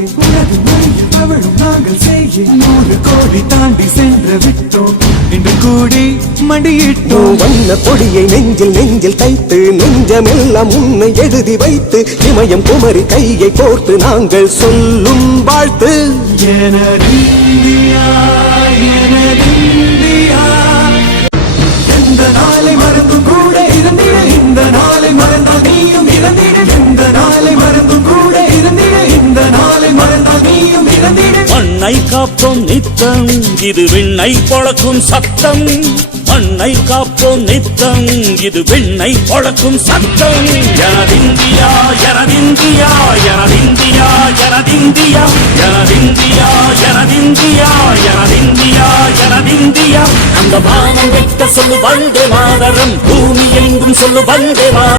தாயே உலகு மொழியில் தவழும் நாங்கள் செய்ய நூறு கோடி தாண்டி சென்று விட்டோம். இன்று கூடி மண்டியிட்டோம். வண்ண கொடியை நெஞ்சில் நெஞ்சில் தைத்து நெஞ்சமெல்லாம் உன்னை எழுதி வைத்து இமயம் குமரி கையை கோர்த்து நாங்கள் சொல்லும் வாழ்த்து. எந்த நாளை மறந்தும் கூட இருந்திட இந்த நாளை மறந்தால் நீயும் இறந்திட எந்த நாளை மண்ணை காப்போம் நித்தம். இது விண்ணை பொழக்கும் சத்தம். மண்ணை காப்போம் நித்தம். இது விண்ணை பொழக்கும் சத்தம். எனதிந்தியா எனதிந்தியா எனதிந்தியா எனதிந்தியா. எனதிந்தியா எனதிந்தியா எனதிந்தியா எனதிந்தியா. அந்த வானம் வெட்ட சொல்லு வந்தே மாதரம். பூமி எங்கும் சொல்லு வந்தே மா